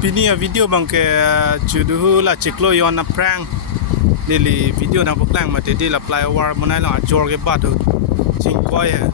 Pini ya video bang ke juduhu la ciklo yon na prank dili video na buklang mate di la flyover monai la jor ke batu cingkoi ya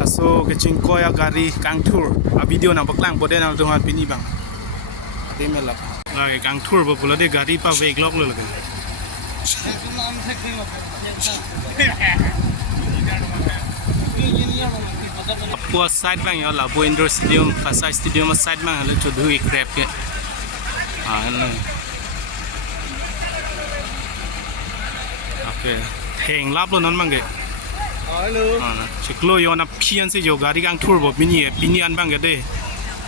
aso ke cingkoi ya gari kang tour a video na buklang bode na tuhan pini bang ate melap la ke kang tour bo pula de gari pa ve glok lo lage Apua side bang ya la bo indoor stadium pasai stadium side bang le juduhu crab ke oke heng lap lo non bang ke Halo. ciklo yon na pian se jo gari kang tour bo bini an bang ke de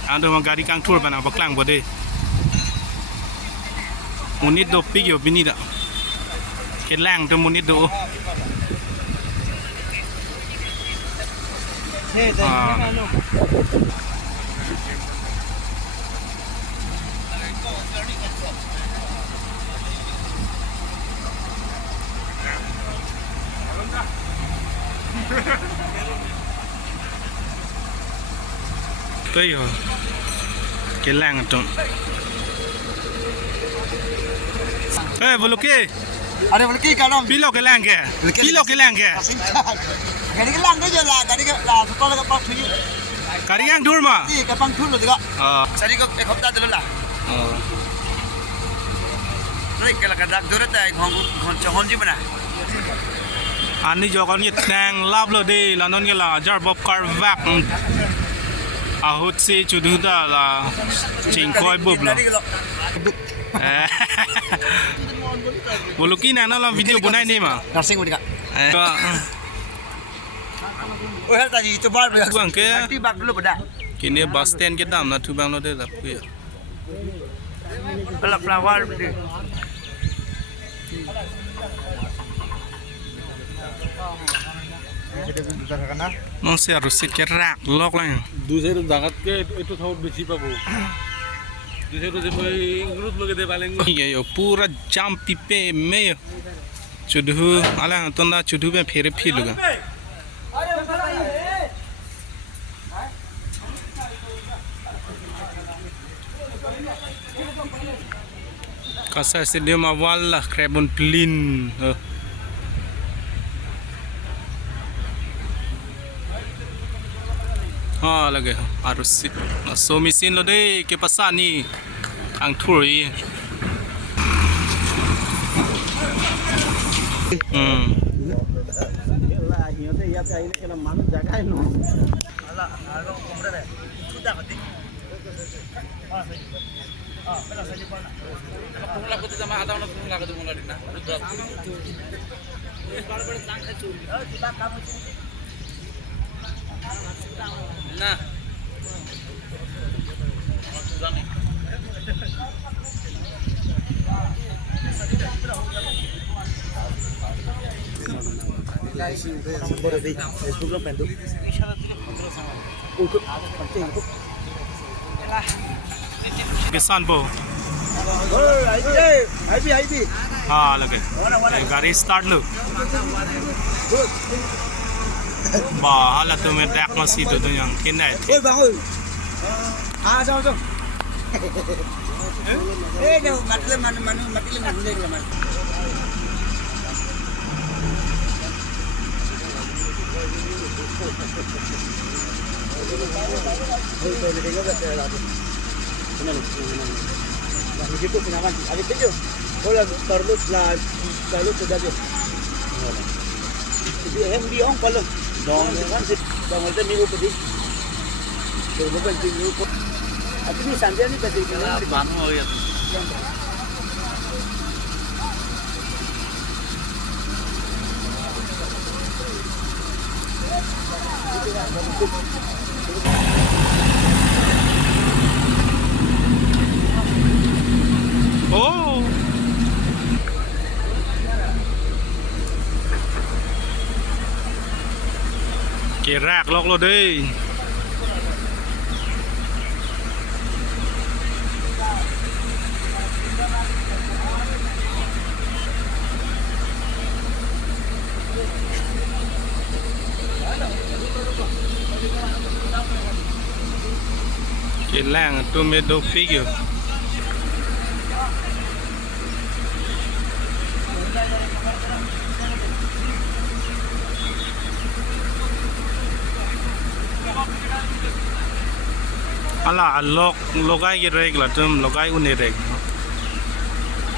ando ma gari kang tour bana baklang bo de munit do pig yo bini da ke lang to munit do tới rồi cái làng ở trong ê vô lúc kia Ada lagi kalau pilo cái làng kìa pilo cái làng kìa cái lang cái là cái là có cái bọc thủy cái đi ăn tour mà cái băng thun rồi đó sari ko ek hafta dulu lah Lai kala kadak durat ay honji mana anh đi cho con nhiệt đang lắp rồi đi là nó như là jar bob car vạc à hút xe chủ thứ ta là chỉnh coi bụp rồi bộ lúc kia nó làm video bữa nay đi mà Narsing udah Oh, tadi itu bar Bang ke nanti bak dulu beda. kini bus stand kita na tu bang lo de la puya Kalau flower beda. nó sẽ rồi xịt cái rạc lóc lại दूसरे दागत के itu tahu besi pabu दूसरे से कोई इंग्रुत लोग दे पालेंगे ये यो पूरा जाम pipe में यो चुदहु आला तंदा चुदहु में फेरे फिलुगा Kasar stadium awal lah Krebon Pelin lagi harus sit so mesin lo deh ke pasar ni ang tour ini nah Facebook lo bantu. Untuk penting untuk. kisan bo Oh, IB. lagi गाड़ी start lo bah lah tu में dak masih tu yang kena Oi, bang oi. Jom. Dah mati le mana le mana. Begitu kenangan. Ada video. Kalau terus sudah dia. Jadi MB on kalau dong kan dong itu minggu pedi. Coba bantu minggu. Tapi ni sambil ni pedi kan di Bano हो गया oh cái rạc lóc lo đi Ilang tomato pig. Ala logai reg la tum logai un reg.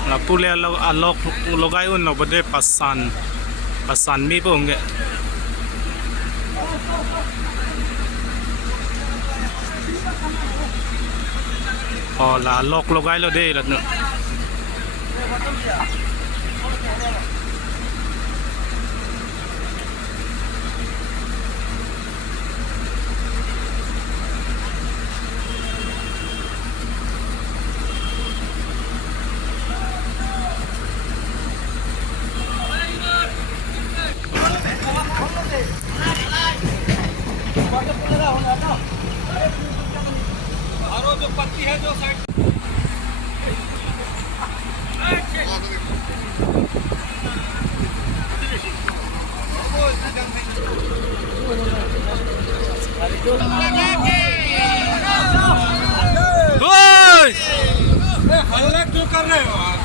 La pule logai un lo bade pasan mi po nge. Oh la logai lo de la no. Oi! हल्ला क्यों कर रहे हो आप?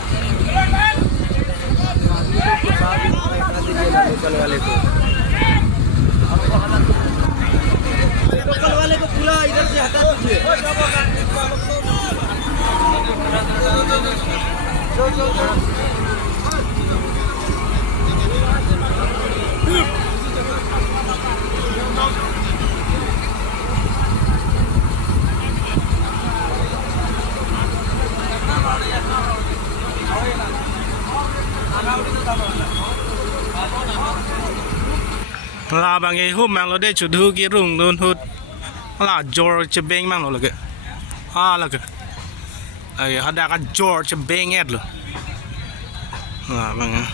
Local वाले को पूरा इधर से हटा दीजिए। La bằng cái hôm mang lo đây chủ thu kia rung luôn hút là George Beng mang lo là cái là cái ấy hắn đã cái George Beng hết rồi là bằng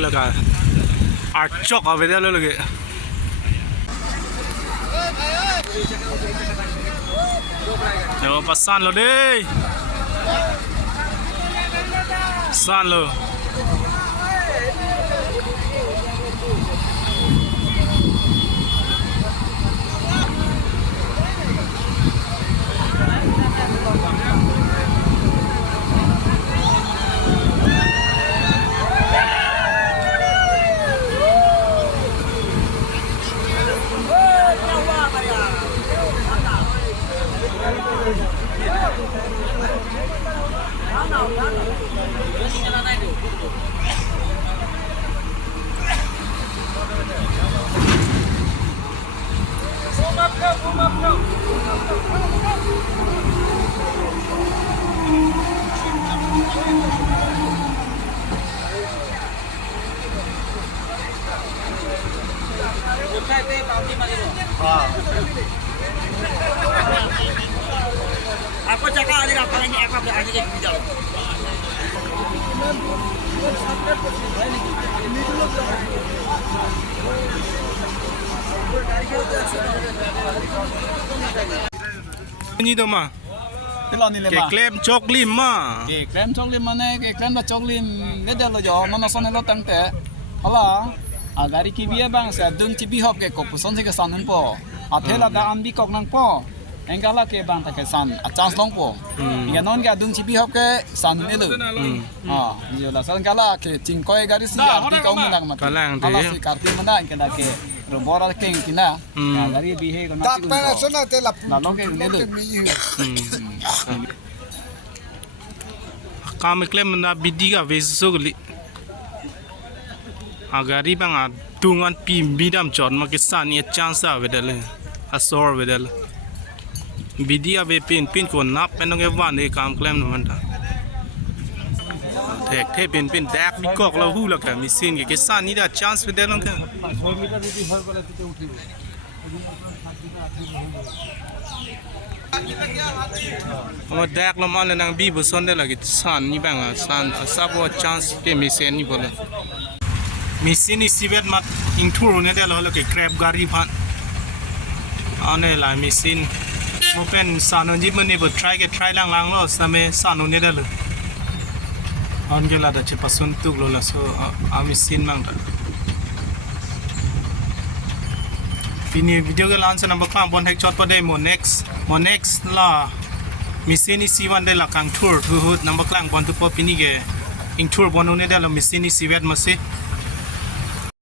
là cái chọc ở bên đó là cái rồi pasan lo đi san lo Aku cakap ada apa lagi apa ada di dalam. Ni đâu mà Kalau ni cái lema. klem chok lim mà Ke klem choklim mana? Ke klem da choklim. Beda lo jo. Mana sone lo tangte. Hala. Agari ki biya bang sa dung cibi hop ke kopuson se ke sanen po. Athela da ambi kok nang po. Engkala ke bang ta ke san achans long po. Ya non ga dung cibi hop ke san ne lu. Yo la san kala ke cingkoi gari si arti kau menang mat. Kalang Hala deh. si karti menang ke da ke robora keng kina. Agari bihe ko na ti ko. La lo ke ne lu. kami klem na bidiga vesogli agari bang tungan pi midam chon ma ke sani chance vedel asor vedel bidia ve pin ko nap penong e wan e kam klem man ta thek the pin dak bi kok la hu la ka misin ke sani da chance vedel ka 100 metre ड्यूटी हर वाला पीछे उठी Ama dak la man nang bi bu son de la ki san ni bang san sabo chance ke misen ni bola misin ni sibet mat ing thuru ne de la ke grab gari phan ane la misin mo pen san on jip ne bu try lang lo same san ne de la on ge la da che pasun tuk lo la so a misin mang ta Pini video ke lan sa number klang bon hek shot pa de Monex la misini C1 de la kang tour hu number klang bon tu po pini ke ing tour bon ne de la misini C wet mase